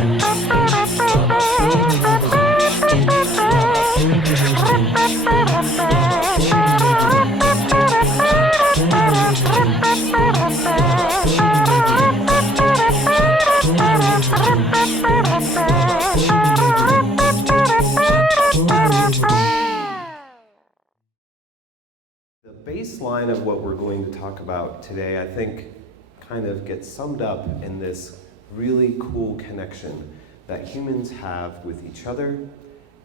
The baseline of what we're going to talk about today, I think, kind of gets summed up in this really cool connection that humans have with each other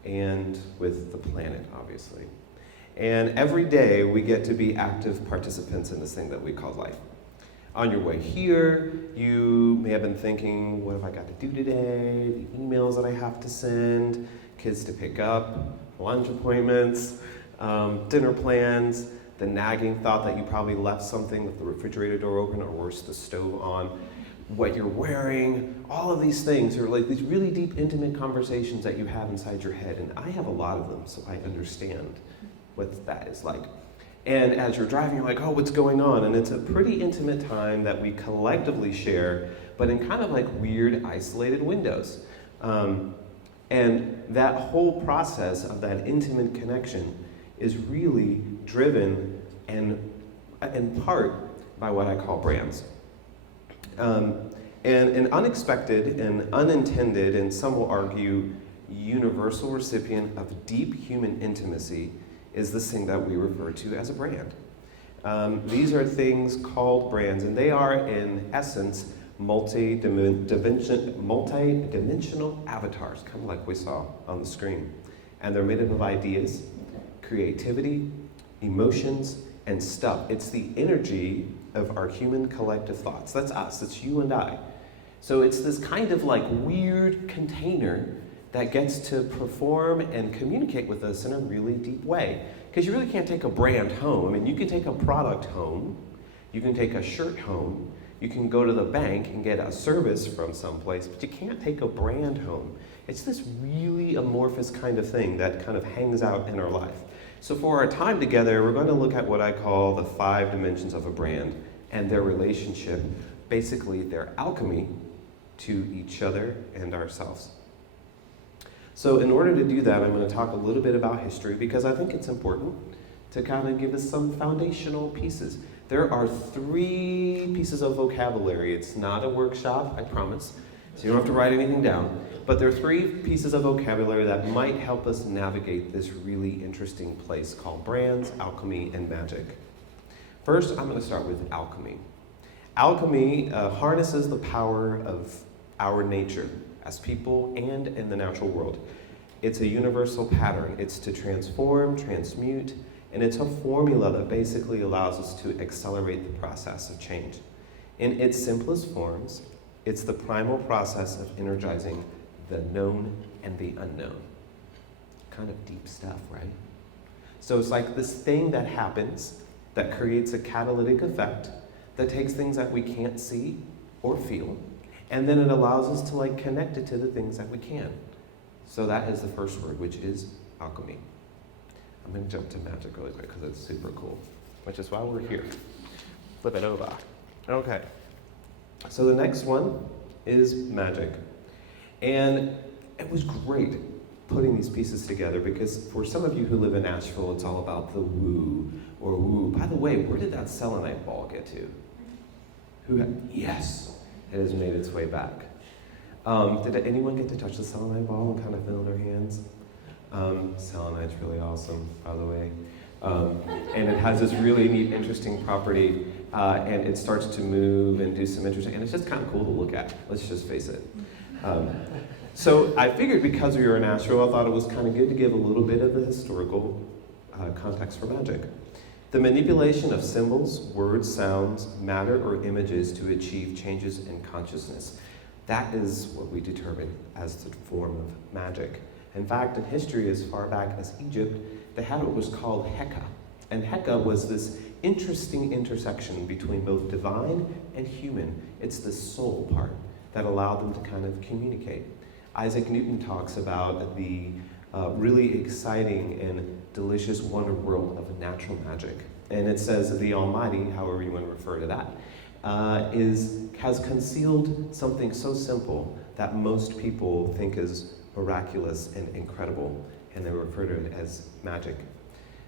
and with the planet, obviously. And every day we get to be active participants in this thing that we call life. On your way here, you may have been thinking, what have I got to do today? The emails that I have to send, kids to pick up, lunch appointments, dinner plans, the nagging thought that you probably left something with the refrigerator door open or worse, the stove on, what you're wearing, all of these things are like these really deep, intimate conversations that you have inside your head. And I have a lot of them, so I understand what that is like. And as you're driving, you're like, oh, what's going on? And it's a pretty intimate time that we collectively share, but in kind of like weird, isolated windows. And that whole process of that intimate connection is really driven and in part by what I call brands. And an unexpected and unintended, and some will argue, universal recipient of deep human intimacy is this thing that we refer to as a brand. These are things called brands, and they are, in essence, multi-dimensional avatars, kind of like we saw on the screen. And they're made up of ideas, creativity, emotions, and stuff. It's the energy of our human collective thoughts. That's us, it's you and I. So it's this kind of like weird container that gets to perform and communicate with us in a really deep way. Because you really can't take a brand home. I mean, you can take a product home, you can take a shirt home, you can go to the bank and get a service from someplace, but you can't take a brand home. It's this really amorphous kind of thing that kind of hangs out in our life. So for our time together, we're going to look at what I call the 5 dimensions of a brand and their relationship, basically their alchemy to each other and ourselves. So in order to do that, I'm going to talk a little bit about history because I think it's important to kind of give us some foundational pieces. There are 3 pieces of vocabulary. It's not a workshop, I promise, so you don't have to write anything down. But there are 3 pieces of vocabulary that might help us navigate this really interesting place called brands, alchemy, and magic. First, I'm going to start with alchemy. Alchemy harnesses the power of our nature as people and in the natural world. It's a universal pattern. It's to transform, transmute, and it's a formula that basically allows us to accelerate the process of change. In its simplest forms, it's the primal process of energizing the known and the unknown. Kind of deep stuff, right? So it's like this thing that happens that creates a catalytic effect that takes things that we can't see or feel, and then it allows us to like connect it to the things that we can. So that is the first word, which is alchemy. I'm going to jump to magic really quick because it's super cool, which is why we're here. Flip it over. Okay. So the next one is magic. And it was great putting these pieces together because for some of you who live in Nashville, it's all about the woo or woo. By the way, where did that selenite ball get to? Yes, it has made its way back. Did anyone get to touch the selenite ball and kind of feel in their hands? Selenite's really awesome, by the way. And it has this really neat, interesting property, and it starts to move and do some interesting, and it's just kind of cool to look at. Let's just face it. So I figured because we were in Nashville, I thought it was kind of good to give a little bit of the historical context for magic. The manipulation of symbols, words, sounds, matter, or images to achieve changes in consciousness. That is what we determine as the form of magic. In fact, in history, as far back as Egypt, they had what was called Heka. And Heka was this interesting intersection between both divine and human. It's the soul part that allowed them to kind of communicate. Isaac Newton talks about the really exciting and delicious wonder world of natural magic. And it says the Almighty, however you want to refer to that, has concealed something so simple that most people think is miraculous and incredible, and they refer to it as magic.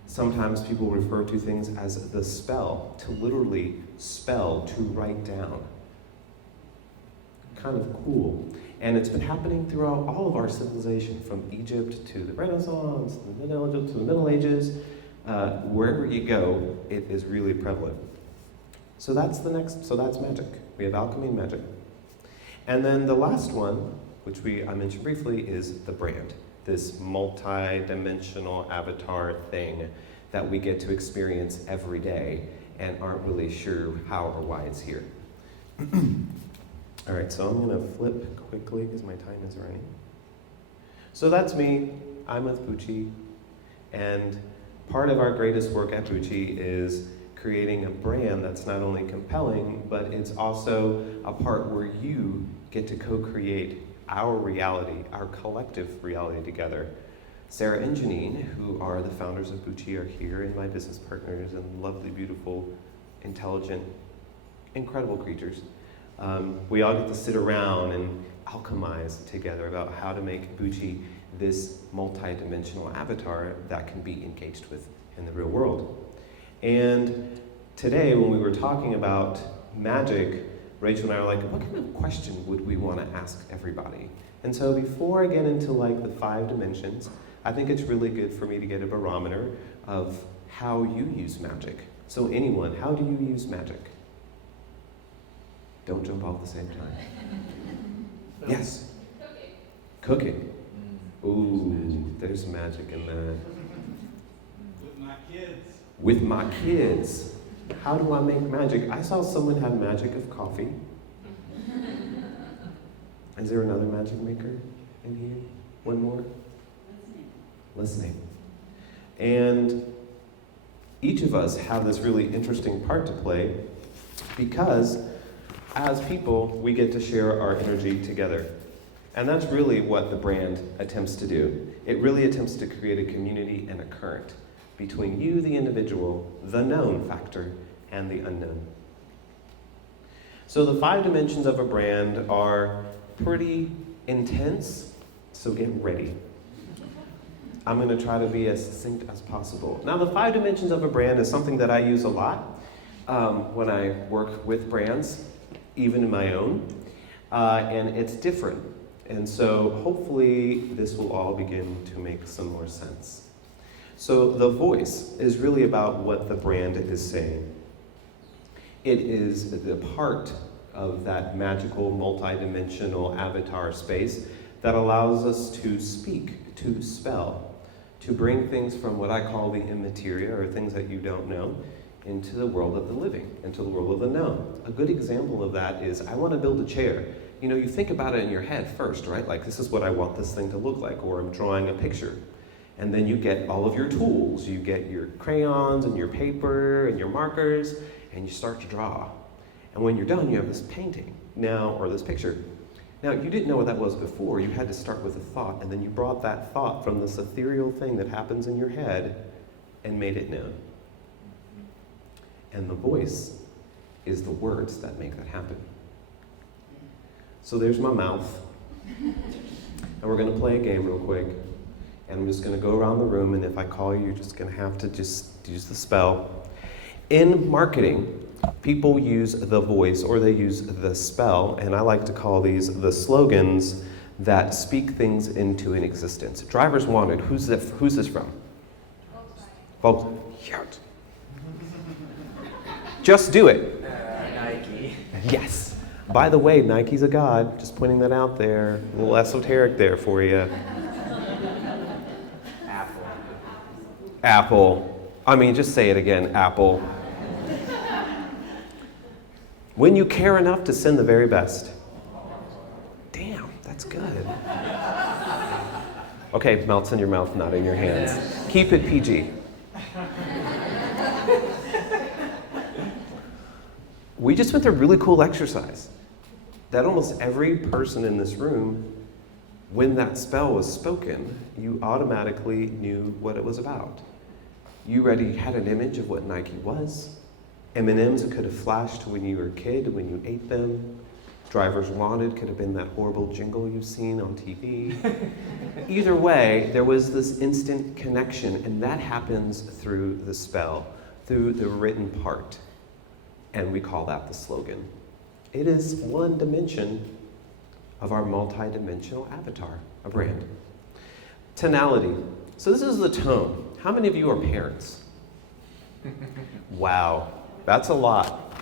Sometimes people refer to things as the spell, to literally spell, to write down. Kind of cool. And it's been happening throughout all of our civilization, from Egypt to the Renaissance, to the Middle Ages. Wherever you go, it is really prevalent. So that's magic. We have alchemy and magic. And then the last one, which I mentioned briefly, is the brand. This multi-dimensional avatar thing that we get to experience every day and aren't really sure how or why it's here. All right, so I'm going to flip quickly because my time is running. So that's me. I'm with Bucci. And part of our greatest work at Bucci is creating a brand that's not only compelling, but it's also a part where you get to co-create our reality, our collective reality together. Sarah and Janine, who are the founders of Bucci, are here, and my business partners, and lovely, beautiful, intelligent, incredible creatures. We all get to sit around and alchemize together about how to make Bucci this multi-dimensional avatar that can be engaged with in the real world. And today, when we were talking about magic, Rachel and I were like, what kind of question would we want to ask everybody? And so before I get into like the 5 dimensions, I think it's really good for me to get a barometer of how you use magic. So anyone, how do you use magic? Don't jump all at the same time. Yes? Cooking. Ooh, there's magic in that. With my kids. With my kids. How do I make magic? I saw someone have magic of coffee. Is there another magic maker in here? One more? Listening. And each of us have this really interesting part to play because as people, we get to share our energy together. And that's really what the brand attempts to do. It really attempts to create a community and a current between you, the individual, the known factor, and the unknown. So the 5 dimensions of a brand are pretty intense, so get ready. I'm going to try to be as succinct as possible. Now, the 5 dimensions of a brand is something that I use a lot when I work with brands, even in my own, and it's different. And so hopefully this will all begin to make some more sense. So the voice is really about what the brand is saying. It is the part of that magical multi-dimensional avatar space that allows us to speak, to spell, to bring things from what I call the immateria, or things that you don't know, into the world of the living, into the world of the known. A good example of that is, I want to build a chair. You know, you think about it in your head first, right? Like, this is what I want this thing to look like, or I'm drawing a picture. And then you get all of your tools. You get your crayons and your paper and your markers, and you start to draw. And when you're done, you have this painting now, or this picture. Now, you didn't know what that was before. You had to start with a thought, and then you brought that thought from this ethereal thing that happens in your head and made it known. And the voice is the words that make that happen. So there's my mouth. And we're going to play a game real quick. And I'm just going to go around the room, and if I call you, you're just going to have to just use the spell. In marketing, people use the voice, or they use the spell, and I like to call these the slogans that speak things into an existence. Drivers Wanted, who's this from? Volkswagen. Yes. Just do it. Nike. Yes. By the way, Nike's a god. Just pointing that out there. A little esoteric there for you. Apple. I mean, just say it again, Apple. When you care enough to send the very best. Damn, that's good. Okay, melts in your mouth, not in your hands. Keep it PG. We just went through a really cool exercise that almost every person in this room, when that spell was spoken, you automatically knew what it was about. You already had an image of what Nike was. M&Ms could have flashed when you were a kid, when you ate them. Driver's Wanted could have been that horrible jingle you've seen on TV. Either way, there was this instant connection, and that happens through the spell, through the written part. And we call that the slogan. It is one dimension of our multi-dimensional avatar, a brand. Tonality. So this is the tone. How many of you are parents? Wow, that's a lot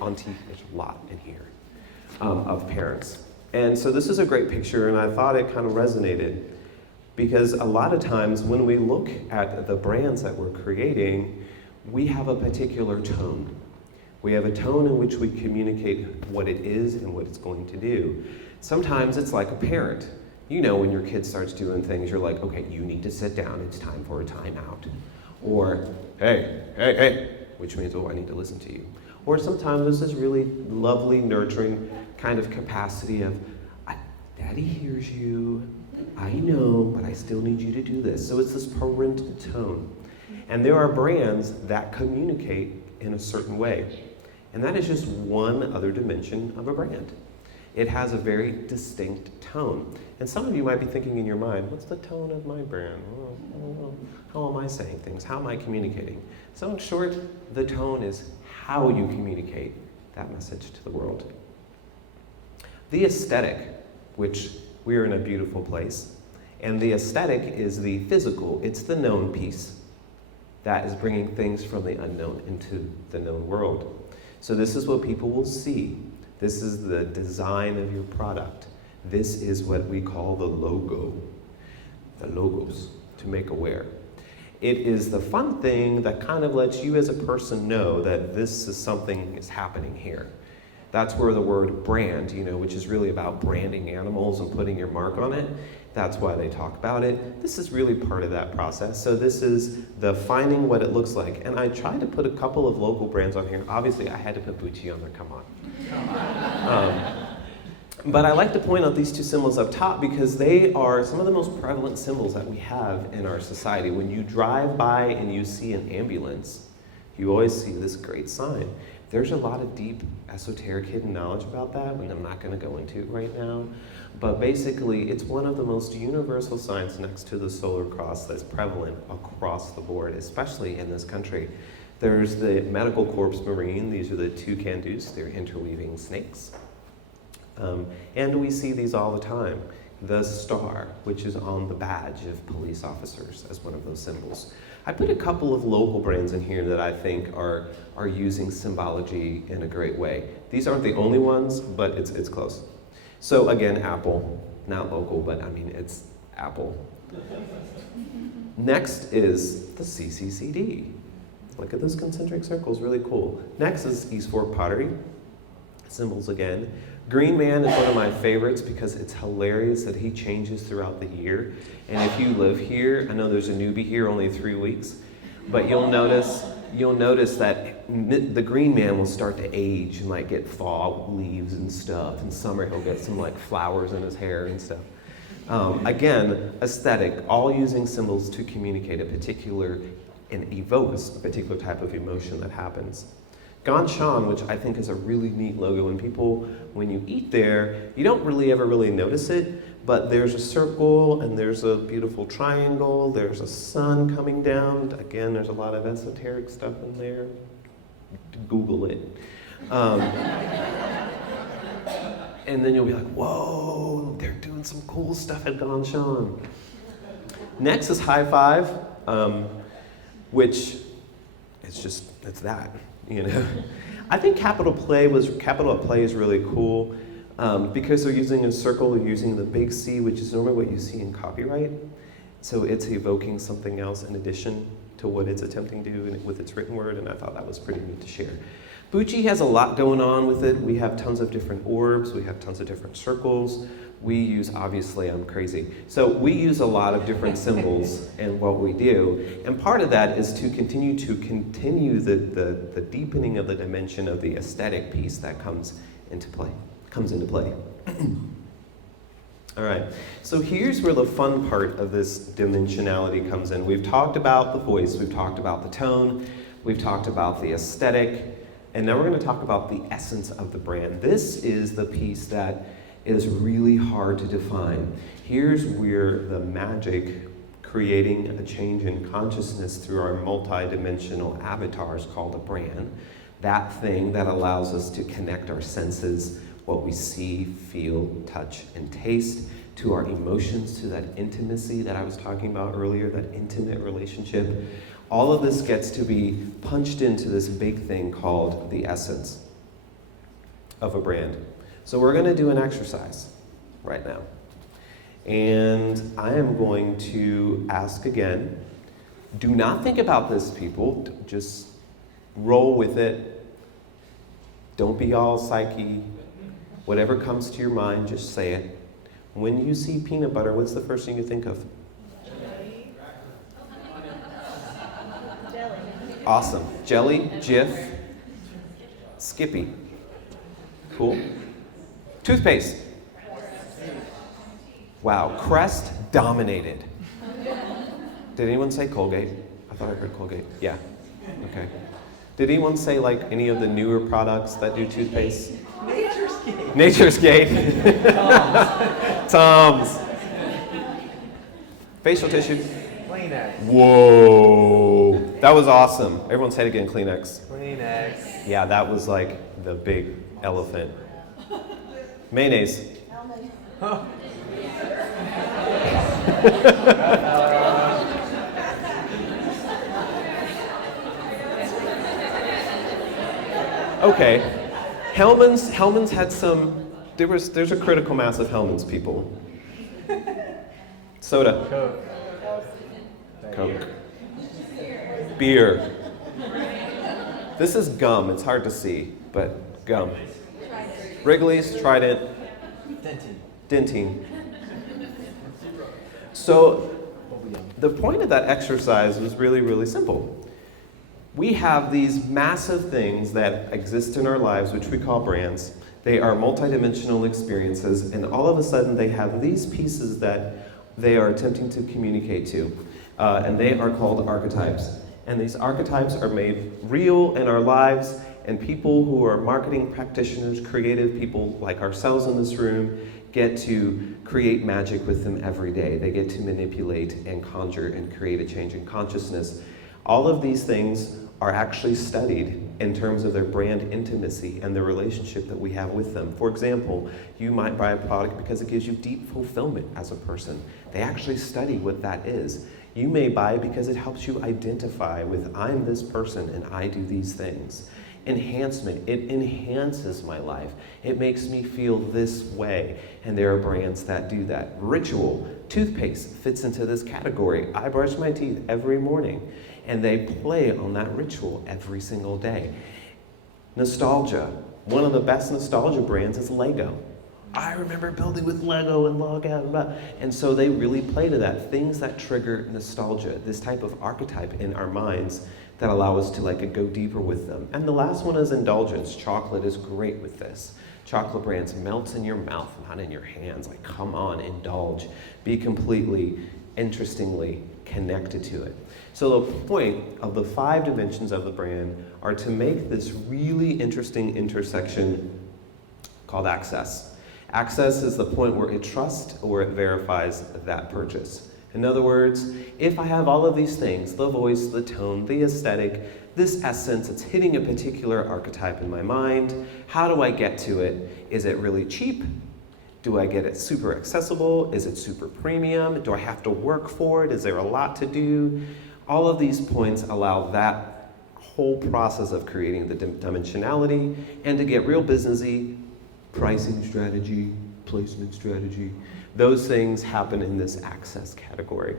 on TV. There's a lot in here of parents. And so this is a great picture, and I thought it kind of resonated because a lot of times when we look at the brands that we're creating, we have a particular tone. We have a tone in which we communicate what it is and what it's going to do. Sometimes it's like a parent. You know, when your kid starts doing things, you're like, okay, you need to sit down. It's time for a timeout. Or, hey, which means, oh, I need to listen to you. Or sometimes this is really lovely, nurturing kind of capacity of, Daddy hears you, I know, but I still need you to do this. So it's this parental tone. And there are brands that communicate in a certain way. And that is just one other dimension of a brand. It has a very distinct tone. And some of you might be thinking in your mind, what's the tone of my brand? How am I saying things? How am I communicating? So in short, the tone is how you communicate that message to the world. The aesthetic, which we are in a beautiful place, and the aesthetic is the physical, it's the known piece that is bringing things from the unknown into the known world. So this is what people will see. This is the design of your product. This is what we call the logo, the logos to make aware. It is the fun thing that kind of lets you as a person know that this is something is happening here. That's where the word brand, which is really about branding animals and putting your mark on it. That's why they talk about it. This is really part of that process. So this is the finding what it looks like. And I tried to put a couple of local brands on here. Obviously, I had to put Bucci on there, come on. But I like to point out these two symbols up top because they are some of the most prevalent symbols that we have in our society. When you drive by and you see an ambulance, you always see this great sign. There's a lot of deep, esoteric, hidden knowledge about that, and I'm not going to go into it right now. But basically, it's one of the most universal signs next to the solar cross that's prevalent across the board, especially in this country. There's the Medical Corps Marine. These are the two can-dos. They're interweaving snakes. And we see these all the time. The star, which is on the badge of police officers as one of those symbols. I put a couple of local brands in here that I think are using symbology in a great way. These aren't the only ones, but it's close. So again, Apple, not local, but I mean, it's Apple. Next is the CCCD. Look at those concentric circles, really cool. Next is East Fork Pottery, symbols again. Green Man is one of my favorites because it's hilarious that he changes throughout the year. And if you live here, I know there's a newbie here, only 3 weeks, but you'll notice that the Green Man will start to age and like get fall leaves and stuff. In summer, he'll get some like flowers in his hair and stuff. Again, aesthetic, all using symbols to communicate a particular and evokes a particular type of emotion that happens. Ganshan, which I think is a really neat logo, and people, when you eat there, you don't really ever notice it, but there's a circle and there's a beautiful triangle, there's a sun coming down. Again, there's a lot of esoteric stuff in there. Google it. And then you'll be like, whoa, they're doing some cool stuff at Ganshan. Next is High Five, which it's that. I think capital play is really cool because they're using a circle, they're using the big C, which is normally what you see in copyright. So it's evoking something else in addition to what it's attempting to do with its written word, and I thought that was pretty neat to share. Bucci has a lot going on with it. We have tons of different orbs, we have tons of different circles. We use, obviously, I'm crazy. So we use a lot of different symbols in what we do. And part of that is to continue the deepening of the dimension of the aesthetic piece that comes into play. All right, so here's where the fun part of this dimensionality comes in. We've talked about the voice, we've talked about the tone, We've talked about the aesthetic, and now we're going to talk about the essence of the brand. This is the piece that is really hard to define. Here's where the magic, creating a change in consciousness through our multi-dimensional avatars called a brand, that thing that allows us to connect our senses, what we see, feel, touch, and taste, to our emotions, to that intimacy that I was talking about earlier, that intimate relationship. All of this gets to be punched into this big thing called the essence of a brand. So we're going to do an exercise right now. And I am going to ask again, do not think about this, people. Just roll with it. Don't be all psyche. Whatever comes to your mind, just say it. When you see peanut butter, what's the first thing you think of? Jelly. Awesome. Jelly, Jif, Skippy. Cool. Toothpaste. Wow, Crest dominated. Did anyone say Colgate? I thought I heard Colgate. Yeah. Okay. Did anyone say like any of the newer products that do toothpaste? Nature's Gate. Nature's Gate. Tom's. Facial tissue. Kleenex. Whoa. That was awesome. Everyone say it again, Kleenex. Kleenex. Yeah, that was like the big elephant. Mayonnaise. Okay. Hellman's had some, there's a critical mass of Hellman's, people. Soda. Coke. Beer. This is gum. It's hard to see, but gum. Wrigley's, Trident. Dentine. So the point of that exercise was really, really simple. We have these massive things that exist in our lives, which we call brands. They are multidimensional experiences, and all of a sudden they have these pieces that they are attempting to communicate to, and they are called archetypes. And these archetypes are made real in our lives, and people who are marketing practitioners, creative people like ourselves in this room, get to create magic with them every day. They get to manipulate and conjure and create a change in consciousness. All of these things are actually studied in terms of their brand intimacy and the relationship that we have with them. For example, you might buy a product because it gives you deep fulfillment as a person. They actually study what that is. You may buy because it helps you identify with, I'm this person and I do these things. Enhancement, it enhances my life. It makes me feel this way. And there are brands that do that. Ritual, toothpaste fits into this category. I brush my teeth every morning, and they play on that ritual every single day. Nostalgia, one of the best nostalgia brands is Lego. I remember building with Lego and log out, and so they really play to that. Things that trigger nostalgia, this type of archetype in our minds that allow us to go deeper with them. And the last one is Indulgence. Chocolate is great with this. Chocolate brands melts in your mouth, not in your hands. Like, come on, indulge. Be completely, interestingly connected to it. So the point of the 5 dimensions of the brand are to make this really interesting intersection called access. Access is the point where it trusts or it verifies that purchase. In other words, if I have all of these things, the voice, the tone, the aesthetic, this essence, it's hitting a particular archetype in my mind, how do I get to it? Is it really cheap? Do I get it super accessible? Is it super premium? Do I have to work for it? Is there a lot to do? All of these points allow that whole process of creating the dimensionality, and to get real businessy, pricing strategy, placement strategy, those things happen in this access category.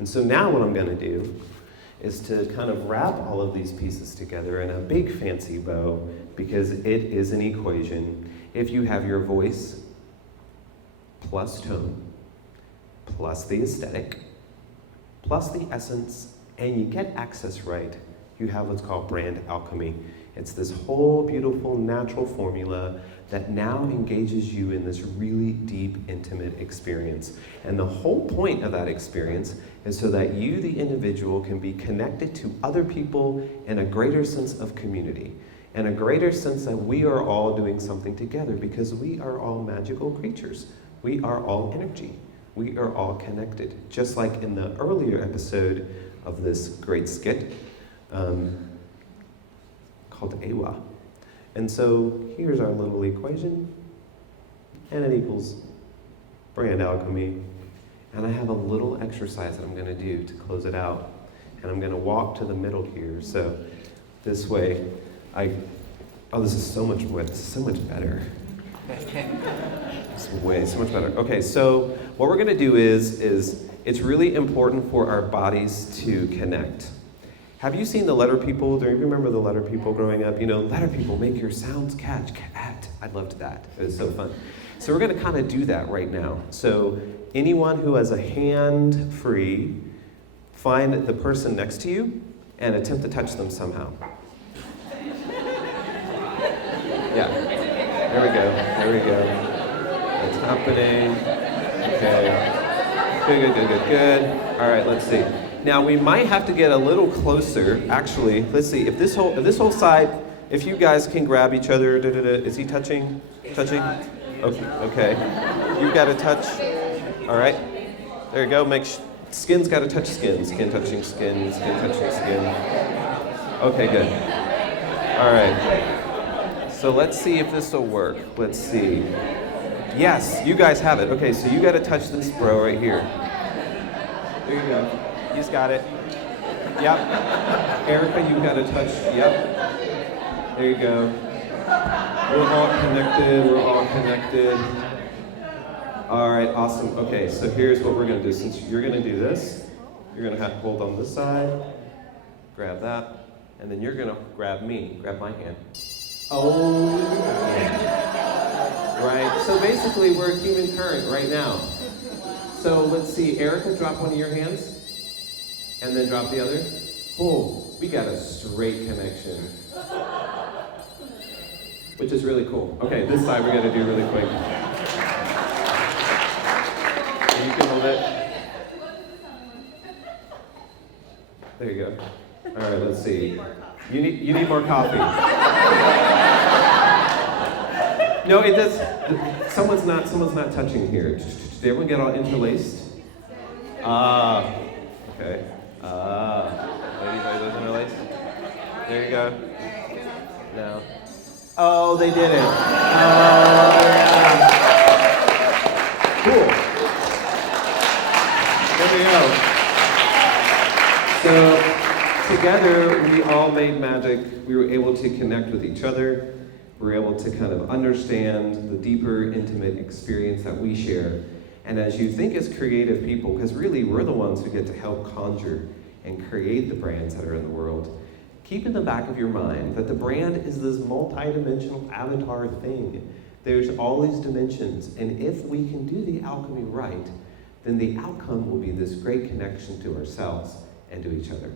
And so now what I'm going to do is to kind of wrap all of these pieces together in a big fancy bow, because it is an equation. If you have your voice plus tone plus the aesthetic plus the essence, and you get access right, you have what's called brand alchemy. It's this whole beautiful natural formula that now engages you in this really deep, intimate experience. And the whole point of that experience is so that you, the individual, can be connected to other people in a greater sense of community, and a greater sense that we are all doing something together, because we are all magical creatures. We are all energy. We are all connected. Just like in the earlier episode of this great skit called Ewa. And so here's our little equation, and it equals brand alchemy. And I have a little exercise that I'm going to do to close it out. And I'm going to walk to the middle here. So this way, this is so much better. It's so much better. Okay, so what we're going to do is it's really important for our bodies to connect. Have you seen the letter people? Do you remember the letter people growing up? You know, letter people, make your sounds catch. Cat. I loved that. It was so fun. So we're going to kind of do that right now. So anyone who has a hand free, find the person next to you and attempt to touch them somehow. Yeah. There we go. It's happening. Okay. Good. All right, let's see. Now we might have to get a little closer. Actually, let's see. If this whole side, if you guys can grab each other. Is he touching? Okay. You've got to touch. All right. There you go. Skin's got to touch skin. Skin touching skin. Skin touching skin. Okay, good. All right. So let's see if this will work. Let's see. Yes, you guys have it. Okay, so you got to touch this bro right here. There you go. He's got it. Yep. Erica, you've got to touch. Yep. There you go. We're all connected. All right, awesome. Okay, so here's what we're going to do. Since you're going to do this, you're going to have to hold on this side, grab that, and then you're going to grab me. Grab my hand. Oh, yeah. Right? So basically, we're a human current right now. So let's see. Erica, drop one of your hands. And then drop the other. Oh, we got a straight connection. Which is really cool. Okay, this side we're going to do really quick. You can hold it. There you go. All right, let's see. You need more coffee. No, it does. Someone's not touching here. Did everyone get all interlaced? Okay. Are those interlaced? There you go. No. Oh, they did it. Oh, yeah. Cool. There we go. So together, we all made magic. We were able to connect with each other. We were able to kind of understand the deeper, intimate experience that we share. And as you think as creative people, because really we're the ones who get to help conjure and create the brands that are in the world, keep in the back of your mind that the brand is this multi-dimensional avatar thing. There's all these dimensions, and if we can do the alchemy right, then the outcome will be this great connection to ourselves and to each other.